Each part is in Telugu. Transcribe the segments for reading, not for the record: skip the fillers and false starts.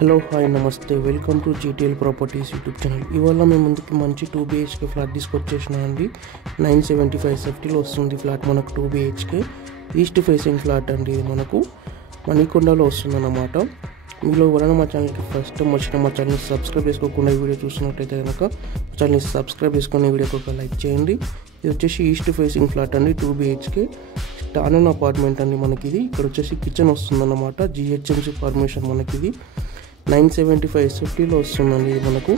హలో హాయ్ నమస్తే welcome to GTL properties YouTube channel. ఇవాళ మేము ముందుకి మంచి 2 BHK ఫ్లాట్ తీసుకొచ్చేసినా అండి. 975 సెఫ్టీలో వస్తుంది ఫ్లాట్ మనకు 2 BHK ఈస్ట్ ఫేసింగ్ ఫ్లాట్ అండి. ఇది మనకు మణికొండలో వస్తుందన్నమాట. మీలో ఎవరైనా మా ఛానల్కి ఫస్ట్ టైం వచ్చిన మా ఛానల్ని సబ్స్క్రైబ్ చేసుకోకుండా ఈ వీడియో చూసినట్టయితే కనుక మా ఛానల్ని సబ్స్క్రైబ్ చేసుకుని వీడియోకి ఒక లైక్ చేయండి. ఇది వచ్చేసి ఈస్ట్ ఫేసింగ్ ఫ్లాట్ అండి, 2 BHK స్టాండర్డ్ అపార్ట్మెంట్ అండి. మనకి ఇది ఇక్కడ వచ్చేసి కిచెన్ వస్తుందన్నమాట. GHMC పర్మిషన్ మనకి ఇది 975 సెఫ్టీలో వస్తుందండి. ఇది మనకు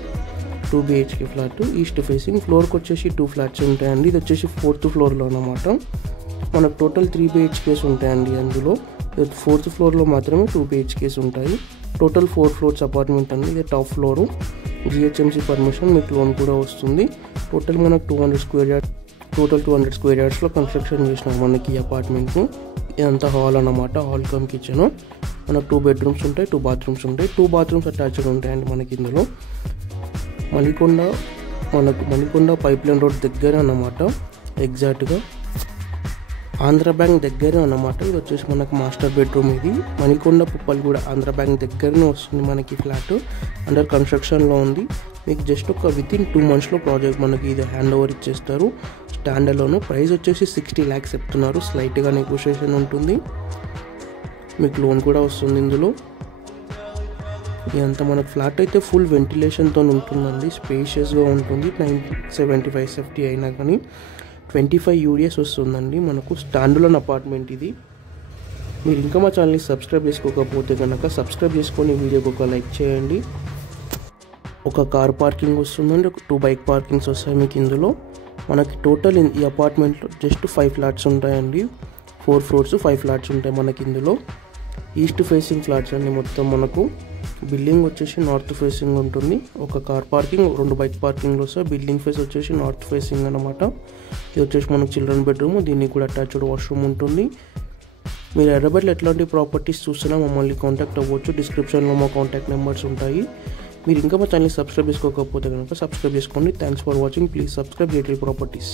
2 BHK ఫ్లాట్ ఈస్ట్ ఫేసింగ్. ఫ్లోర్కి వచ్చేసి 2 ఫ్లాట్స్ ఉంటాయండి. ఇది వచ్చేసి 4th ఫ్లోర్లో అన్నమాట. మనకు టోటల్ 3 BHKs ఉంటాయండి. అందులో 4th ఫ్లోర్లో మాత్రమే 2 BHKs ఉంటాయి. టోటల్ 4 ఫ్లోర్స్ అపార్ట్మెంట్ అండి. ఇది టాప్ ఫ్లోరు. GHMC పర్మిషన్, మీకు లోన్ కూడా వస్తుంది. టోటల్ మనకు 200 స్క్వేర్ యార్డ్స్లో కన్స్ట్రక్షన్ చేసినాం మనకి ఈ అపార్ట్మెంట్ను. ఇదంతా హాల్ అన్నమాట. Hall come kitchen. మనకు 2 బెడ్రూమ్స్ ఉంటాయి, 2 బాత్రూమ్స్ ఉంటాయి. 2 బాత్రూమ్స్ అటాచ్డ్ ఉంటాయండి మనకి ఇందులో. మణికొండ పైప్ లైన్ రోడ్ దగ్గర అన్నమాట. ఎగ్జాక్ట్గా ఆంధ్ర బ్యాంక్ దగ్గరే అన్నమాట. ఇది వచ్చేసి మనకు మాస్టర్ బెడ్రూమ్. ఇది మణికొండ పుప్పల్గూడ ఆంధ్ర బ్యాంక్ దగ్గరనే వస్తుంది మనకి ఫ్లాట్. అండర్ కన్స్ట్రక్షన్లో ఉంది. మీకు జస్ట్ ఒక వితిన్ 2 monthsలో ప్రాజెక్ట్ మనకి ఇది హ్యాండ్ ఓవర్ ఇచ్చేస్తారు. స్టాండర్డ్లోను ప్రైస్ వచ్చేసి 60 lakhs చెప్తున్నారు. స్లైట్గా నెగోషియేషన్ ఉంటుంది. మీకు లోన్ కూడా వస్తుంది ఇందులో. ఇదంతా మనకు ఫ్లాట్ అయితే ఫుల్ వెంటిలేషన్తో ఉంటుందండి. స్పేషియస్గా ఉంటుంది. 975 సెఫ్టీ అయినా కానీ 25 UDS వస్తుందండి మనకు. స్టాండర్డ్ అపార్ట్మెంట్ ఇది. మీరు ఇంకా మా ఛానల్ని సబ్స్క్రైబ్ చేసుకోకపోతే కనుక సబ్స్క్రైబ్ చేసుకొని వీడియోకి ఒక లైక్ చేయండి. ఒక కార్ పార్కింగ్ వస్తుందండి, ఒక 2 బైక్ పార్కింగ్స్ వస్తాయి మీకు ఇందులో. మనకి టోటల్ ఈ అపార్ట్మెంట్లో జస్ట్ 5 ఫ్లాట్స్ ఉంటాయండి. 4 floors 5 ఫ్లాట్స్ ఉంటాయి మనకి ఇందులో. ఈస్ట్ ఫేసింగ్ ఫ్లాట్స్ అండి మొత్తం. మనకు బిల్డింగ్ వచ్చేసి నార్త్ ఫేసింగ్ ఉంటుంది. ఒక కార్ పార్కింగ్, 2 బైక్ పార్కింగ్లు వస్తాయి. బిల్డింగ్ ఫేస్ వచ్చేసి నార్త్ ఫేసింగ్ అనమాట. ఇది వచ్చేసి మనకు చిల్డ్రన్ బెడ్రూమ్. దీనికి కూడా అటాచ్డ్ వాష్రూమ్ ఉంటుంది. మీరు హైదరాబాద్లో ఎట్లాంటి ప్రాపర్టీస్ చూసినా మమ్మల్ని కాంటాక్ట్ అవ్వచ్చు. డిస్క్రిప్షన్లో మా కాంటాక్ట్ నెంబర్స్ ఉంటాయి. మీరు ఇంకా మా ఛానల్ని సబ్స్క్రైబ్ చేసుకోకపోతే కనుక సబ్స్క్రైబ్ చేసుకోండి. Thanks for watching. Please subscribe GTL properties.